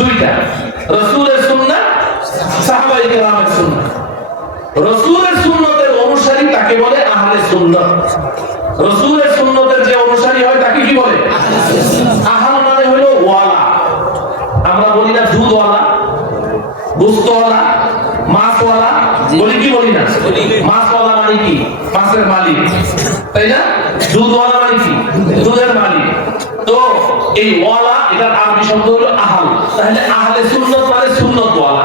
দুইটা, রাসূলের সুন্নাত, সাহাবায়ে কেরামের সুন্নাত। রাসূলের সুন্নতের অনুসারী তাকে বলে আহলে সুন্নাত। রাসূলের সুন্নতের যে অনুসারী হয় তাকে কি বলে? আহল মানে হলো ওয়ালা। আমরা বলি না দুধওয়ালা, গোশতওয়ালা, মাছওয়ালা, বলি কি বলি না? মাছওয়ালা মানে কি? মাছের মালিক, তাই না? দুধওয়ালা মানে কি? দুধের মালিক। তো এই ওয়ালা, এটার আরবি শব্দ হলো আহল। তাহলে আহলে সুন্নাত মানে সুন্নতওয়ালা।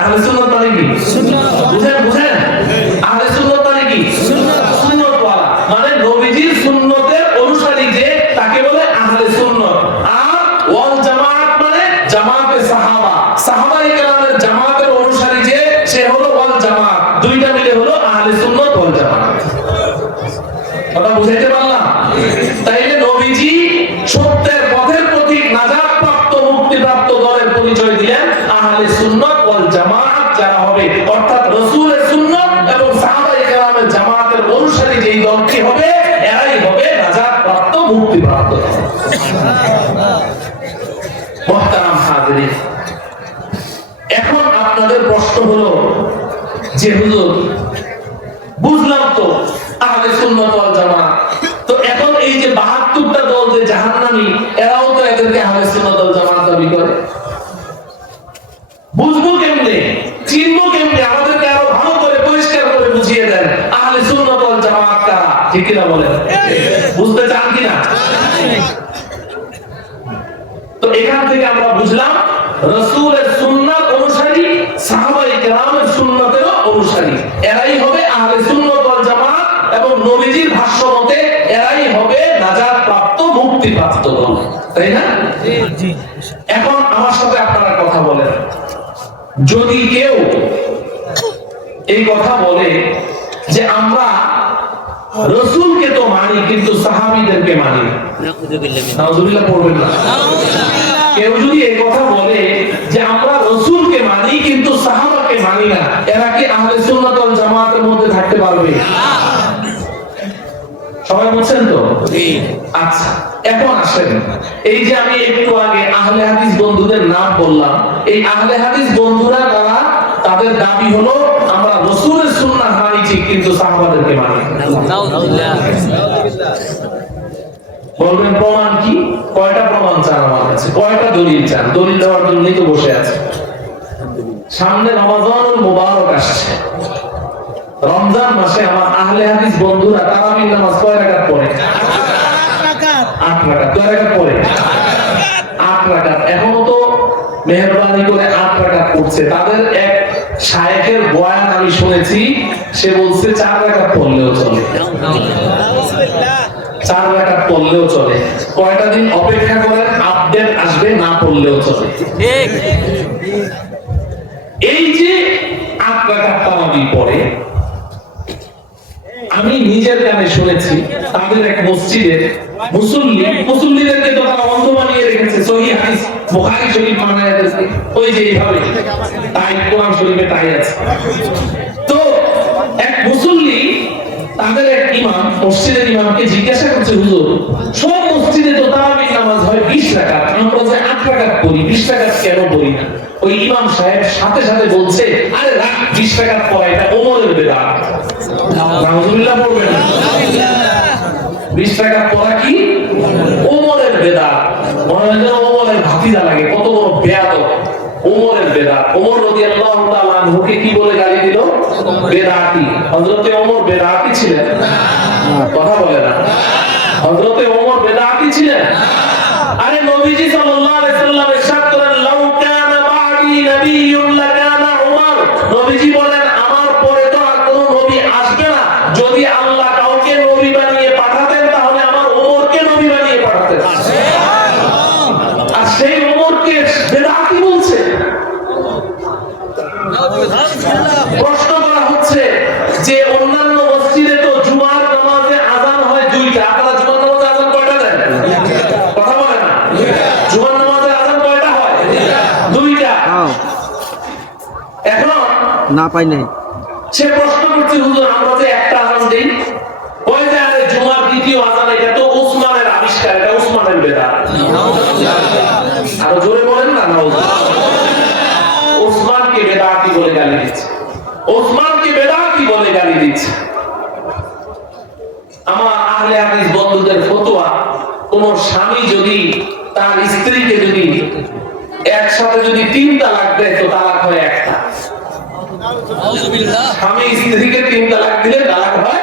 আহলে সুন্নাত মানে কি? বুঝেন? আহলে সুন্নাত মানে কি? সুন্নতওয়ালা, মানে নবীজির সুন্নতের অনুসারী যে, তাকে বলে আহলে সুন্নাত। আর ওয়াল জামাত মানে জামাতে সাহাবা, সাহাবায়ে কেরামের জামাতের অনুসারী যে, সে হলো ওয়াল জামাত। দুইটা মিলে হলো আহলে সুন্নাত ওয়াল জামাত। কথা বুঝাইতে পারলাম? তাইলে নবীজি সত্যের পথের প্রতীক নাজাত প্রাপ্ত মুক্তিপ্রাপ্ত দলের পরিচয় দিলেন আহলে সুন্নাত ওয়াল জামাত যারা হবে, অর্থাৎ রাসূলের সুন্নাত এবং সাহাবায়ে কেরামের জামাতের অনুসারী যেই দলটি হবে, এরাই হবে নাজাত প্রাপ্ত মুক্তিপ্রাপ্ত। মুহতারাম হাজিরিন, এখন আপনাদের প্রশ্ন হলো যে হুজুর বুঝলাম তো আহলে সুন্নাত ওয়াল জামাত, তো এখন এই যে ৭২টা দল যে জাহান্নামী, এরাও তো এদেরকে আহলে সুন্নাত ওয়াল জামাত দাবি করে। বুঝবো কেমনে, চিনবো কেমনে? আমাদেরকে আরো ভালো করে পরিষ্কার করে বুঝিয়ে দেন আহলে সুন্নাত ওয়াল জামাত কারা, ঠিক কিনা বলেন? বুঝতে চান কিনা? তো এখান থেকে আমরা বুঝলাম রাসূলের সুন্নাত অনুসারী, সাহাবায়ে কেরামের সুন্নাতেরও অনুসারী, এরাই হবে আহলে সুন্নাত ওয়াল জামাত, এবং নবীজির ভাষ্য মতে এরাই হবে নাজাত প্রাপ্ত মুক্তিপ্রাপ্ত দল, তাই না? এখন আমার সাথে আপনারা কথা বলেন, যদি কেউ এই কথা বলে যে আমরা রাসূলকে তো মানি কিন্তু সাহাবীদেরকে মানি না, নাউযুবিল্লাহ পড়বেন না। কেউ যদি এই কথা বলে যে আমরা রাসূলকে মানি কিন্তু সাহাবাকে মানি না, এরা কি আহলে সুন্নাত ওয়াল জামাতের মধ্যে থাকতে পারবে? সবাই বুঝছেন তো? আচ্ছা, এখন আসেন, এই যে আমি একটু আগে আহলে হাদিস বন্ধুদের নাম বললাম, এই আহলে হাদিস বন্ধুরা তারা, তাদের দাবি হলো আমরা রাসূলের সুন্নাহ মানি ঠিক কিন্তু সাহাবাদেরকে মানি না। বলবেন প্রমাণ কি? কয়টা প্রমাণ চান আমার কাছে? কয়টা দলিল চান? দলিল দেওয়ার জন্যই তো বসে আছে। সামনে রমাদানুল মুবারক আসছে, রমজান মাসে আমার আহলে হাদিস বন্ধুরা তারাবির নামাজ কয় রাকাত পড়ে? 8 রাকাত। কয় রাকাত পড়ে? 8 রাকাত। এখনো তো মেহেরবানি করে 8 রাকাত পড়ছে। তাদের এক শায়েখের বয়ান আমি শুনেছি, সে বলছে 4 রাকাত পড়লেও চলে। 4 রাকাত পড়লেও চলে। কয়টা দিন অপেক্ষা করেন, আপডেট আসবে, না পড়লেও চলে। ঠিক। এই যে 8 রাকাত তারাবি পড়ে, আমি নিজের কানে শুনেছি তাদের এক মসজিদে মুসল্লিদেরকে তো তারা অন্ধ বানিয়ে রেখেছে, সহিহ হাদিস বুখারী শরীফ বানায় দিয়েছে, ওই যে এইভাবে তাই কোরআন শরীফে তাই আছে। তো এক মুসল্লি তাদের এক ইমাম, মসজিদের ইমামকে জিজ্ঞাসা করছে, হুজুর সব মসজিদে তো তারাবির নামাজ হয় 20 রাকাত, আমরা যে 8 রাকাত পড়ি, 20 রাকাত কেন পড়ি না? ওই ইমাম সাহেব সাথে সাথে বলছে, আরে রাখ, 20 রাকাত পড়া এটা ওমরের বিদআত। নাউজুবিল্লাহ পড়বেন না। 20 রাকাত পড়া কি ওমরের বিদআত। মনে হয় যেন ওমরের ভাতিজা লাগে, কত বড় বেয়াদব। ওমরের বিদআত। ওমর রাদিয়াল্লাহু তাআলা আনহুকে কি বলে গালি দিল? বেদাতি। হযরতে ওমর বেদাতি ছিলেন? কথা বলে না। হযরতে ওমর বেদাতি ছিলেন? আরে নবীজি সাল্লাল্লাহু আলাইহি সাল্লাম ইরশাদ করেন, লাউ কানা বাদি নাবিয়্যুন লাকানা উমর। নবীজি বলেন, আমার পরে তো আর কোনো নবী আসবে না। যদি আল্লাহ কাউকে নবী বানিয়ে পাঠাতেন, তাহলে আমার ওমরকে নবী বানিয়ে পাঠাতেন। আর সেই ওমরকে বেদাতি বলছে। প্রশ্ন করা হচ্ছে যে অন্যান্য মসজিদে তো জুমার নামাজে আযান হয় 2টা, আপনারা জুমার নামাজে আযান কয়টা দেন? কথা বলে না। জুমার নামাজে আযান কয়টা হয়? 2টা। এখন না পাই নাই। সে প্রশ্ন করছে, হুজুর আমরা যে একটা আযান দেই, ওই যে আরে জুমার দ্বিতীয় আযান, এটা তো ওসমানের আবিষ্কার, এটা ওসমানের বিদআত। আরো জোরে বলেন না। ওসমানকে বেদাতি বলে গালি দিচ্ছে। ওসমানকে বেদাতি বলে গালি দিচ্ছে। আমার আহলে হাদিস বন্ধুদের ফতোয়া, কোন স্বামী যদি তার স্ত্রীকে যদি একসাথে যদি 3 তালাক দেয়, তো তালাক হয় একটা। স্বামী স্ত্রীকে 3 তালাক দিলে তালাক হয়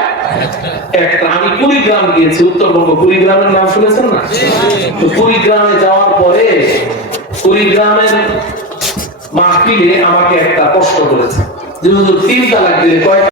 একটা। আমি কুড়িগ্রাম গিয়েছি, উত্তরবঙ্গ। কুড়িগ্রামের নাম শুনেছেন না? তো কুড়িগ্রামে যাওয়ার পরে কুড়িগ্রামের মাহফিলে আমাকে একটা প্রশ্ন করেছে যে হুজুর 3 তালাক দিলে কয়